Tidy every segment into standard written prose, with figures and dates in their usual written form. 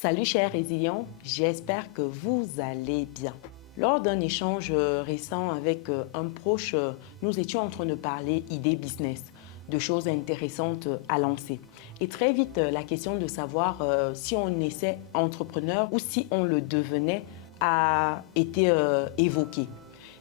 Salut chers résilients, j'espère que vous allez bien. Lors d'un échange récent avec un proche, nous étions en train de parler idées business, de choses intéressantes à lancer. Et très vite, la question de savoir si on essaie entrepreneur ou si on le devenait a été évoquée.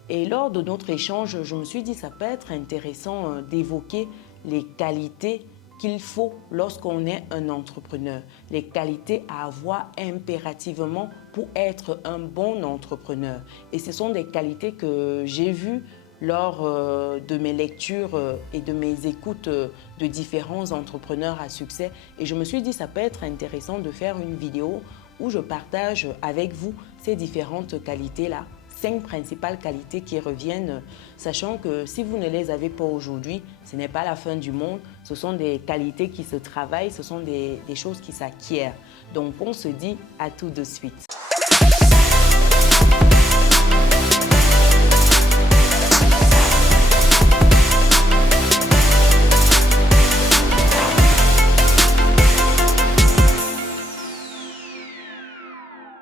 Et lors de notre échange, je me suis dit ça peut être intéressant d'évoquer les qualités qu'il faut lorsqu'on est un entrepreneur, les qualités à avoir impérativement pour être un bon entrepreneur. Et ce sont des qualités que j'ai vues lors de mes lectures et de mes écoutes de différents entrepreneurs à succès. Et je me suis dit ça peut être intéressant de faire une vidéo où je partage avec vous ces différentes qualités-là. 5 principales qualités qui reviennent, sachant que si vous ne les avez pas aujourd'hui, ce n'est pas la fin du monde. Ce sont des qualités qui se travaillent, ce sont des choses qui s'acquièrent. Donc on se dit à tout de suite.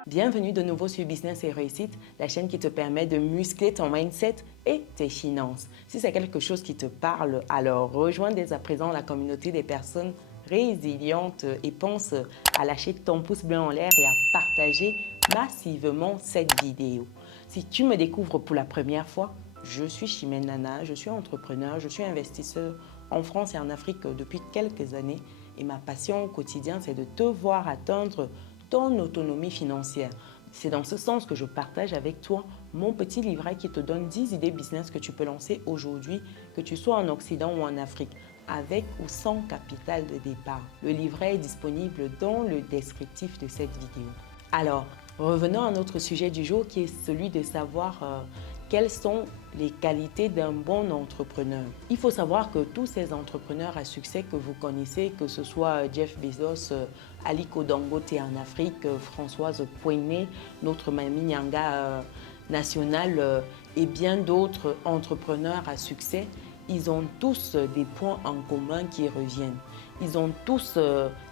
Bienvenue de nouveau sur Business et Réussite, la chaîne qui te permet de muscler ton mindset et tes finances. Si c'est quelque chose qui te parle, alors rejoins dès à présent la communauté des personnes résilientes et pense à lâcher ton pouce bleu en l'air et à partager massivement cette vidéo. Si tu me découvres pour la première fois, je suis Chimène Nana, je suis entrepreneur, je suis investisseur en France et en Afrique depuis quelques années et ma passion au quotidien, c'est de te voir atteindre ton autonomie financière. C'est dans ce sens que je partage avec toi mon petit livret qui te donne 10 idées business que tu peux lancer aujourd'hui, que tu sois en Occident ou en Afrique, avec ou sans capital de départ. Le livret est disponible dans le descriptif de cette vidéo. Alors, revenons à notre sujet du jour qui est celui de savoir quelles sont les qualités d'un bon entrepreneur. Il faut savoir que tous ces entrepreneurs à succès que vous connaissez, que ce soit Jeff Bezos, Aliko Dangote en Afrique, Françoise Pouyanné, notre Mamie Nyanga nationale et bien d'autres entrepreneurs à succès, ils ont tous des points en commun qui reviennent. Ils ont tous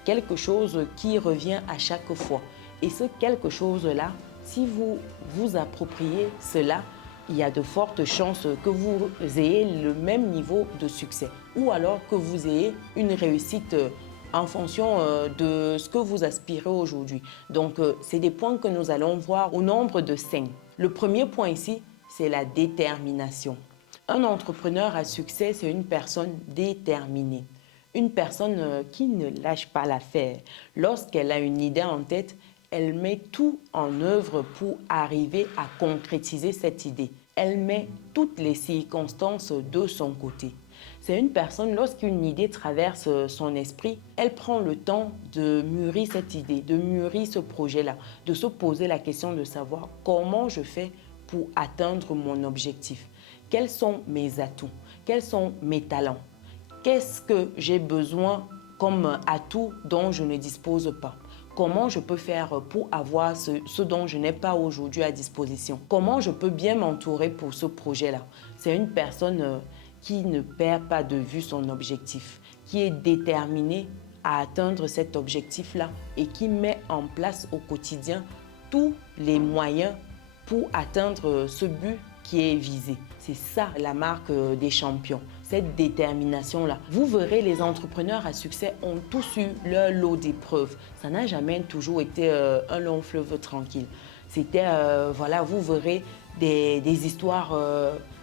quelque chose qui revient à chaque fois. Et ce quelque chose-là, si vous vous appropriez cela, il y a de fortes chances que vous ayez le même niveau de succès ou alors que vous ayez une réussite en fonction de ce que vous aspirez aujourd'hui. Donc, c'est des points que nous allons voir au nombre de 5. Le premier point ici, c'est la détermination. Un entrepreneur à succès, c'est une personne déterminée. Une personne qui ne lâche pas l'affaire. Lorsqu'elle a une idée en tête, elle met tout en œuvre pour arriver à concrétiser cette idée. Elle met toutes les circonstances de son côté. C'est une personne, lorsqu'une idée traverse son esprit, elle prend le temps de mûrir cette idée, de mûrir ce projet-là, de se poser la question de savoir comment je fais pour atteindre mon objectif. Quels sont mes atouts? Quels sont mes talents? Qu'est-ce que j'ai besoin comme atout dont je ne dispose pas? Comment je peux faire pour avoir ce dont je n'ai pas aujourd'hui à disposition? Comment je peux bien m'entourer pour ce projet-là? C'est une personne qui ne perd pas de vue son objectif, qui est déterminée à atteindre cet objectif-là et qui met en place au quotidien tous les moyens pour atteindre ce but qui est visé. C'est ça la marque des champions, cette détermination-là. Vous verrez, les entrepreneurs à succès ont tous eu leur lot d'épreuves. Ça n'a jamais toujours été un long fleuve tranquille. C'était, voilà, vous verrez des histoires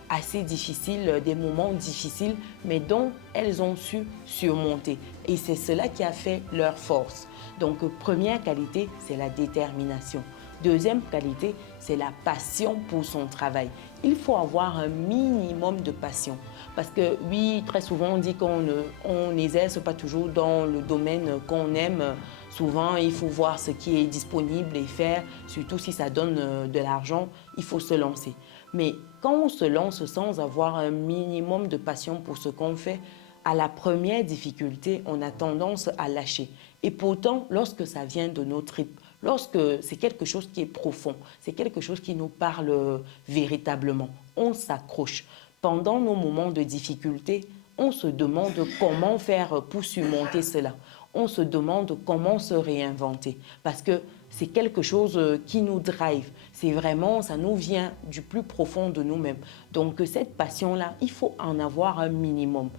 assez difficiles, des moments difficiles, mais dont elles ont su surmonter. Et c'est cela qui a fait leur force. Donc, première qualité, c'est la détermination. Deuxième qualité, c'est la passion pour son travail. Il faut avoir un minimum de passion. Parce que oui, très souvent, on dit qu'on n'exerce pas toujours dans le domaine qu'on aime. Souvent, il faut voir ce qui est disponible et faire, surtout si ça donne de l'argent, il faut se lancer. Mais quand on se lance sans avoir un minimum de passion pour ce qu'on fait, à la première difficulté, on a tendance à lâcher. Et pourtant, lorsque ça vient de nos tripes, lorsque c'est quelque chose qui est profond, c'est quelque chose qui nous parle véritablement, on s'accroche. Pendant nos moments de difficulté, on se demande comment faire pour surmonter cela. on se demande comment se réinventer parce que c'est quelque chose qui nous drive. C'est vraiment, ça nous vient du plus profond de nous-mêmes. Donc cette passion-là, il faut en avoir un minimum.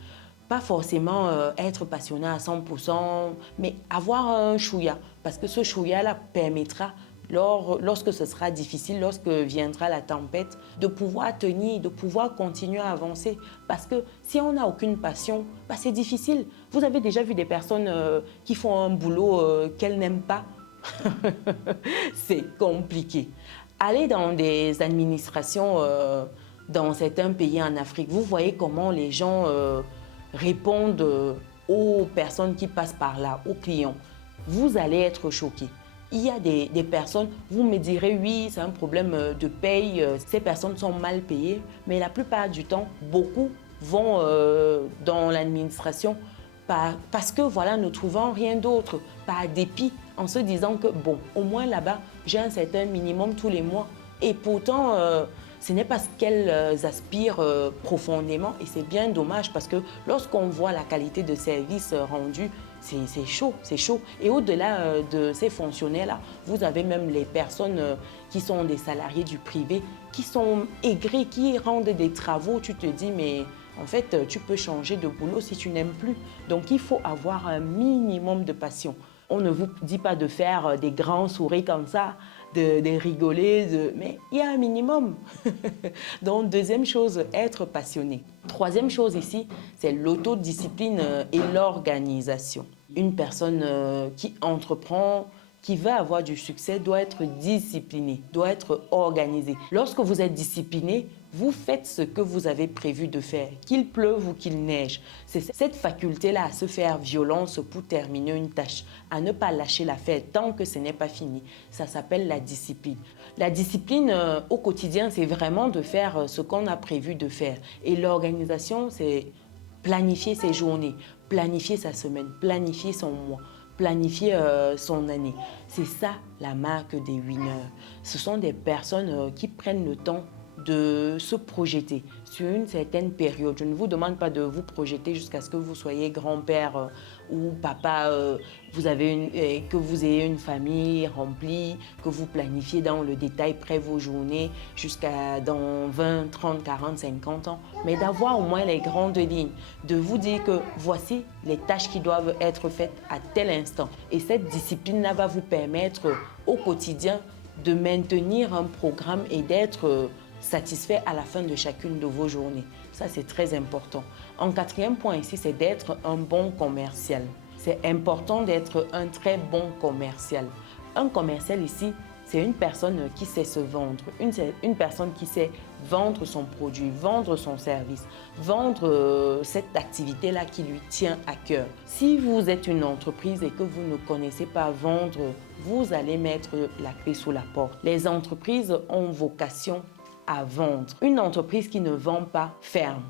Pas forcément être passionné à 100%, mais avoir un chouïa. Parce que ce chouïa-là permettra, lorsque ce sera difficile, lorsque viendra la tempête, de pouvoir tenir, de pouvoir continuer à avancer. Parce que si on n'a aucune passion, bah, c'est difficile. Vous avez déjà vu des personnes qui font un boulot qu'elles n'aiment pas. C'est compliqué. Allez dans des administrations dans certains pays en Afrique, vous voyez comment les gens répondent aux personnes qui passent par là, aux clients. Vous allez être choqués. Il y a des personnes, vous me direz, oui, c'est un problème de paye, ces personnes sont mal payées, mais la plupart du temps, beaucoup vont dans l'administration parce que voilà, ne trouvant rien d'autre, par dépit, en se disant que bon, au moins là-bas, j'ai un certain minimum tous les mois. Et pourtant, ce n'est pas ce qu'elles aspirent profondément et c'est bien dommage parce que lorsqu'on voit la qualité de service rendu, c'est chaud, c'est chaud. Et au-delà de ces fonctionnaires-là, vous avez même les personnes qui sont des salariés du privé, qui sont aigris, qui rendent des travaux. Tu te dis, mais en fait, tu peux changer de boulot si tu n'aimes plus. Donc, il faut avoir un minimum de passion. On ne vous dit pas de faire des grands sourires comme ça, de rigoler, mais il y a un minimum. Donc, deuxième chose, être passionné. Troisième chose ici, c'est l'autodiscipline et l'organisation. Une personne qui entreprend, qui veut avoir du succès, doit être disciplinée, doit être organisée. Lorsque vous êtes discipliné, vous faites ce que vous avez prévu de faire, qu'il pleuve ou qu'il neige. C'est cette faculté-là à se faire violence pour terminer une tâche, à ne pas lâcher l'affaire tant que ce n'est pas fini. Ça s'appelle la discipline. La discipline au quotidien, c'est vraiment de faire ce qu'on a prévu de faire. Et l'organisation, c'est planifier ses journées, planifier sa semaine, planifier son mois, planifier son année. C'est ça la marque des winners. Ce sont des personnes qui prennent le temps de se projeter sur une certaine période. Je ne vous demande pas de vous projeter jusqu'à ce que vous soyez grand-père ou papa, que vous ayez une famille remplie, que vous planifiez dans le détail près vos journées jusqu'à dans 20, 30, 40, 50 ans. Mais d'avoir au moins les grandes lignes, de vous dire que voici les tâches qui doivent être faites à tel instant. Et cette discipline-là va vous permettre au quotidien de maintenir un programme et d'être satisfait à la fin de chacune de vos journées. Ça, c'est très important. En quatrième point ici, c'est d'être un bon commercial. C'est important d'être un très bon commercial. Un commercial ici, c'est une personne qui sait se vendre, une personne qui sait vendre son produit, vendre son service, vendre cette activité-là qui lui tient à cœur. Si vous êtes une entreprise et que vous ne connaissez pas vendre, vous allez mettre la clé sous la porte. Les entreprises ont vocation à vendre. Une entreprise qui ne vend pas ferme.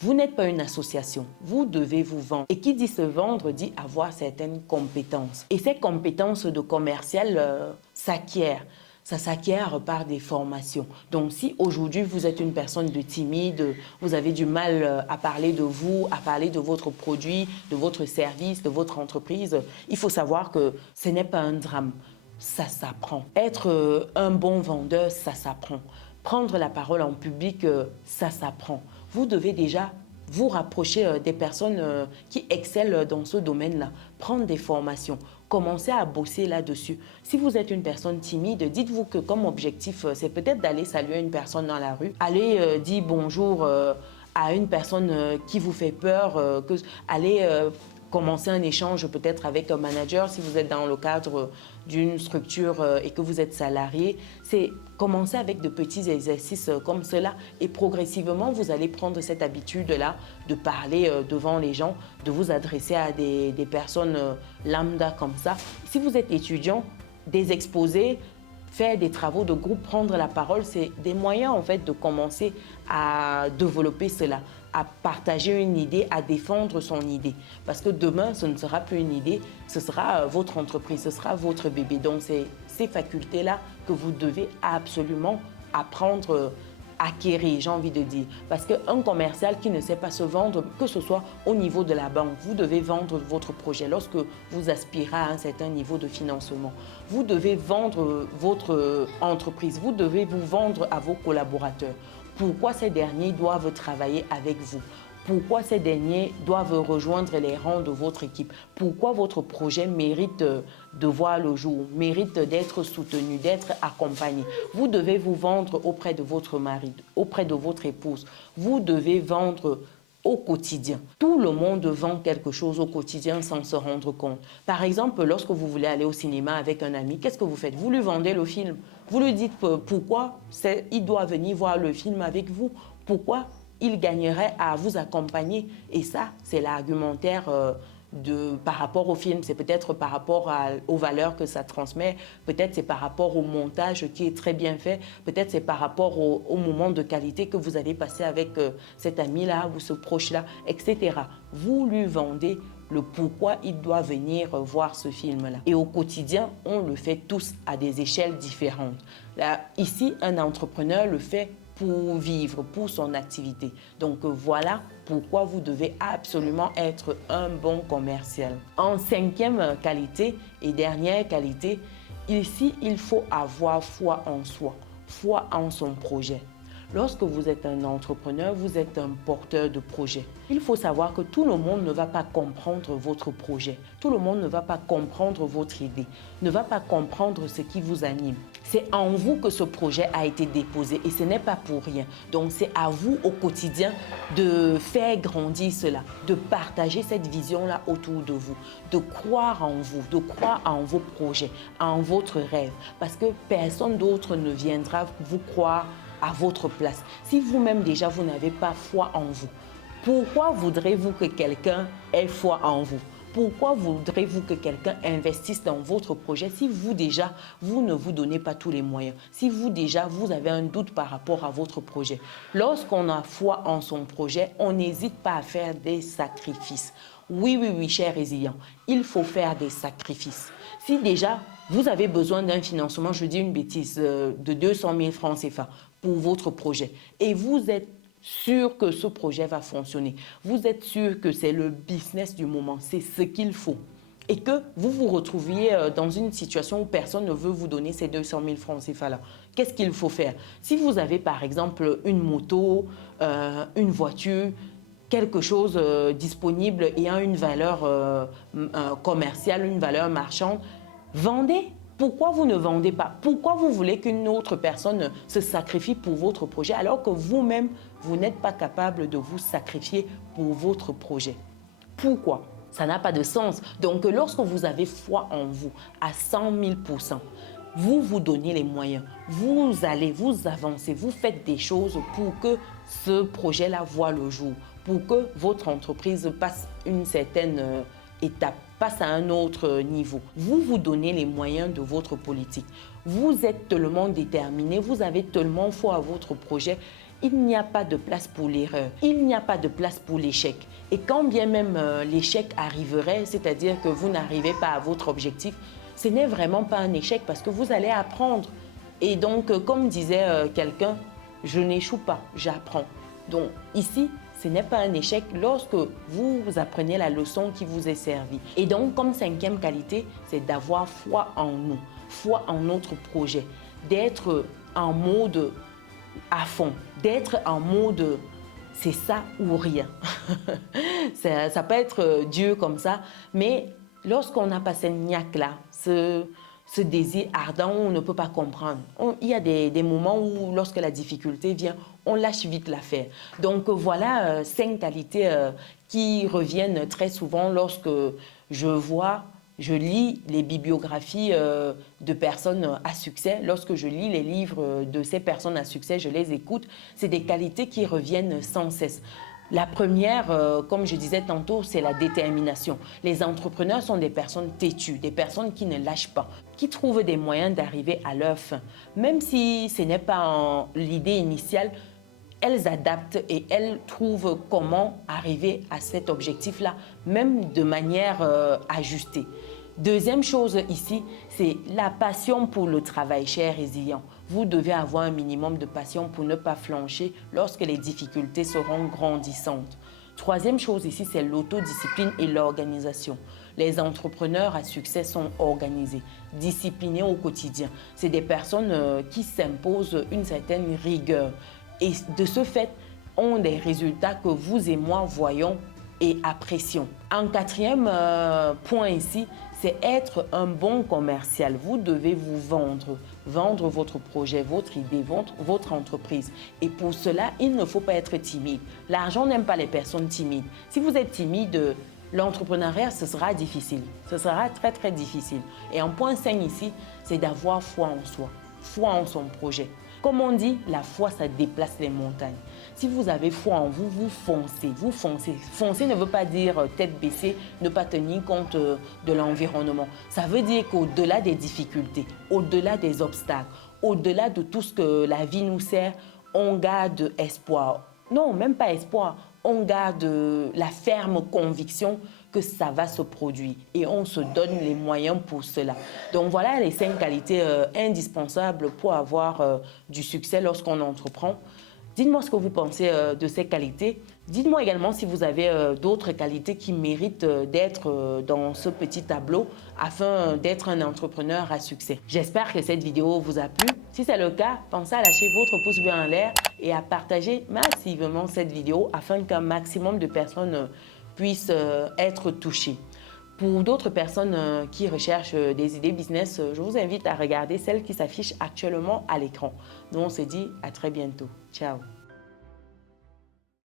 Vous n'êtes pas une association, vous devez vous vendre. Et qui dit se vendre dit avoir certaines compétences. Et ces compétences de commercial s'acquièrent. Ça s'acquiert par des formations. Donc si aujourd'hui vous êtes une personne timide, vous avez du mal à parler de vous, à parler de votre produit, de votre service, de votre entreprise, il faut savoir que ce n'est pas un drame. Ça s'apprend. Être un bon vendeur, ça s'apprend. Prendre la parole en public, ça s'apprend. Vous devez déjà vous rapprocher des personnes qui excellent dans ce domaine-là. Prendre des formations. Commencez à bosser là-dessus. Si vous êtes une personne timide, dites-vous que comme objectif, c'est peut-être d'aller saluer une personne dans la rue. Allez dire bonjour à une personne qui vous fait peur. Allez commencer un échange peut-être avec un manager si vous êtes dans le cadre d'une structure et que vous êtes salarié. C'est commencer avec de petits exercices comme cela et progressivement, vous allez prendre cette habitude-là de parler devant les gens, de vous adresser à des personnes lambda comme ça. Si vous êtes étudiant, des exposés, faire des travaux de groupe, prendre la parole, c'est des moyens en fait de commencer à développer cela, à partager une idée, à défendre son idée. Parce que demain, ce ne sera plus une idée, ce sera votre entreprise, ce sera votre bébé. Donc, c'est ces facultés-là que vous devez absolument apprendre acquérir, j'ai envie de dire. Parce qu'un commercial qui ne sait pas se vendre, que ce soit au niveau de la banque, vous devez vendre votre projet. Lorsque vous aspirez à un certain niveau de financement, vous devez vendre votre entreprise, vous devez vous vendre à vos collaborateurs. Pourquoi ces derniers doivent travailler avec vous? Pourquoi ces derniers doivent rejoindre les rangs de votre équipe? Pourquoi votre projet mérite de voir le jour, mérite d'être soutenu, d'être accompagné? Vous devez vous vendre auprès de votre mari, auprès de votre épouse. Vous devez vendre au quotidien. Tout le monde vend quelque chose au quotidien sans se rendre compte. Par exemple, lorsque vous voulez aller au cinéma avec un ami, qu'est-ce que vous faites? Vous lui vendez le film. Vous lui dites pourquoi il doit venir voir le film avec vous. Pourquoi il gagnerait à vous accompagner. Et ça, c'est l'argumentaire par rapport au film. C'est peut-être par rapport aux valeurs que ça transmet. Peut-être c'est par rapport au montage qui est très bien fait. Peut-être c'est par rapport au moment de qualité que vous allez passer avec cet ami-là ou ce proche-là, etc. Vous lui vendez le pourquoi il doit venir voir ce film-là. Et au quotidien, on le fait tous à des échelles différentes. Là, ici, un entrepreneur le fait pour vivre, pour son activité. Donc voilà pourquoi vous devez absolument être un bon commercial. En cinquième qualité et dernière qualité, ici, il faut avoir foi en soi, foi en son projet. Lorsque vous êtes un entrepreneur, vous êtes un porteur de projet. Il faut savoir que tout le monde ne va pas comprendre votre projet. Tout le monde ne va pas comprendre votre idée, ne va pas comprendre ce qui vous anime. C'est en vous que ce projet a été déposé et ce n'est pas pour rien. Donc c'est à vous au quotidien de faire grandir cela, de partager cette vision-là autour de vous, de croire en vous, de croire en vos projets, en votre rêve. Parce que personne d'autre ne viendra vous croire à votre place. Si vous-même déjà, vous n'avez pas foi en vous, pourquoi voudrez-vous que quelqu'un ait foi en vous? Pourquoi voudrez-vous que quelqu'un investisse dans votre projet si vous déjà, vous ne vous donnez pas tous les moyens? Si vous déjà, vous avez un doute par rapport à votre projet? Lorsqu'on a foi en son projet, on n'hésite pas à faire des sacrifices. Oui, oui, oui, chers résilients, il faut faire des sacrifices. Si déjà, vous avez besoin d'un financement, je dis une bêtise, de 200 000 francs CFA pour votre projet et vous êtes sûr que ce projet va fonctionner, vous êtes sûr que c'est le business du moment, c'est ce qu'il faut et que vous vous retrouviez dans une situation où personne ne veut vous donner ces 200 000 francs CFA-là, qu'est-ce qu'il faut faire? Si vous avez par exemple une moto, une voiture, quelque chose disponible ayant une valeur commerciale, une valeur marchande, vendez. Pourquoi vous ne vendez pas? Pourquoi vous voulez qu'une autre personne se sacrifie pour votre projet alors que vous-même, vous n'êtes pas capable de vous sacrifier pour votre projet? Pourquoi? Ça n'a pas de sens. Donc, lorsque vous avez foi en vous à 100 000%, vous vous donnez les moyens, vous allez, vous avancez, vous faites des choses pour que ce projet-là voit le jour, pour que votre entreprise passe une certaine étape, passe à un autre niveau. Vous vous donnez les moyens de votre politique. Vous êtes tellement déterminé, vous avez tellement foi à votre projet. Il n'y a pas de place pour l'erreur, il n'y a pas de place pour l'échec. Et quand bien même l'échec arriverait, c'est-à-dire que vous n'arrivez pas à votre objectif, ce n'est vraiment pas un échec parce que vous allez apprendre. Et donc, comme disait quelqu'un, je n'échoue pas, j'apprends. Donc ici, ce n'est pas un échec lorsque vous apprenez la leçon qui vous est servie. Et donc, comme cinquième qualité, c'est d'avoir foi en nous, foi en notre projet, d'être en mode à fond, d'être en mode c'est ça ou rien. Ça peut être Dieu comme ça, mais lorsqu'on n'a pas cette niaque-là, ce désir ardent, on ne peut pas comprendre. Il y a des moments où, lorsque la difficulté vient, on lâche vite l'affaire. Donc voilà 5 qualités qui reviennent très souvent lorsque je lis les bibliographies de personnes à succès. Lorsque je lis les livres de ces personnes à succès, je les écoute. C'est des qualités qui reviennent sans cesse. La première, comme je disais tantôt, c'est la détermination. Les entrepreneurs sont des personnes têtues, des personnes qui ne lâchent pas, qui trouvent des moyens d'arriver à leur fin. Même si ce n'est pas l'idée initiale, elles adaptent et elles trouvent comment arriver à cet objectif-là, même de manière ajustée. Deuxième chose ici, c'est la passion pour le travail cher et résilient. Vous devez avoir un minimum de passion pour ne pas flancher lorsque les difficultés seront grandissantes. Troisième chose ici, c'est l'autodiscipline et l'organisation. Les entrepreneurs à succès sont organisés, disciplinés au quotidien. C'est des personnes qui s'imposent une certaine rigueur et de ce fait ont des résultats que vous et moi voyons et apprécions. Un quatrième point ici, c'est être un bon commercial. Vous devez vous vendre votre projet, votre idée, votre entreprise. Et pour cela, il ne faut pas être timide. L'argent n'aime pas les personnes timides. Si vous êtes timide, l'entrepreneuriat, ce sera difficile. Ce sera très, très difficile. Et un point 5 ici, c'est d'avoir foi en soi, foi en son projet. Comme on dit, la foi, ça déplace les montagnes. Si vous avez foi en vous, vous foncez, vous foncez. Foncer ne veut pas dire tête baissée, ne pas tenir compte de l'environnement. Ça veut dire qu'au-delà des difficultés, au-delà des obstacles, au-delà de tout ce que la vie nous sert, on garde espoir. Non, même pas espoir. On garde la ferme conviction que ça va se produire et on se donne les moyens pour cela. Donc voilà les 5 qualités indispensables pour avoir du succès lorsqu'on entreprend. Dites-moi ce que vous pensez de ces qualités. Dites-moi également si vous avez d'autres qualités qui méritent d'être dans ce petit tableau afin d'être un entrepreneur à succès. J'espère que cette vidéo vous a plu. Si c'est le cas, pensez à lâcher votre pouce bleu en l'air et à partager massivement cette vidéo afin qu'un maximum de personnes puissent être touchées. Pour d'autres personnes qui recherchent des idées business, je vous invite à regarder celles qui s'affichent actuellement à l'écran. Nous, on se dit à très bientôt. Ciao.